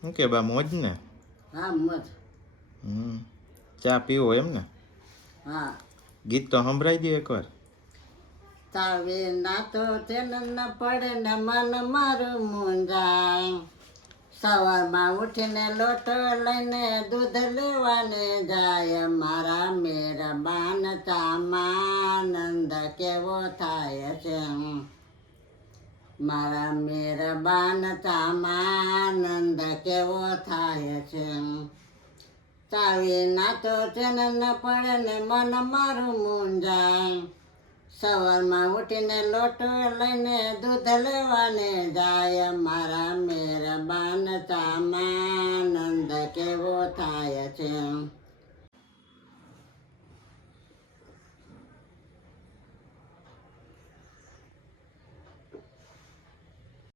શું કે બા મોજ ને? હા મોજ. ચા પીવો એમ ને? હા. ગીત તો સંભળાઈ દે એકવાર. તાવે ના તો તેને ન પડે ને મન મારું મૂંઝાય. સવારમાં ઉઠીને લોટો લઈને દૂધ લેવાને જાય. મારા મેરબાન ચામાં આનંદ કેવો થાય છે. મારા મેરબાન ચામાં આનંદ કેવો થાય છે. ચાવી ના તો તેને ન પડે ને મન મારું મૂંઝાય. સવારમાં ઉઠીને લોટો લઈને દૂધ લેવાને જાય. મારા મેરબાન ચામાં આનંદ કેવો થાય છે.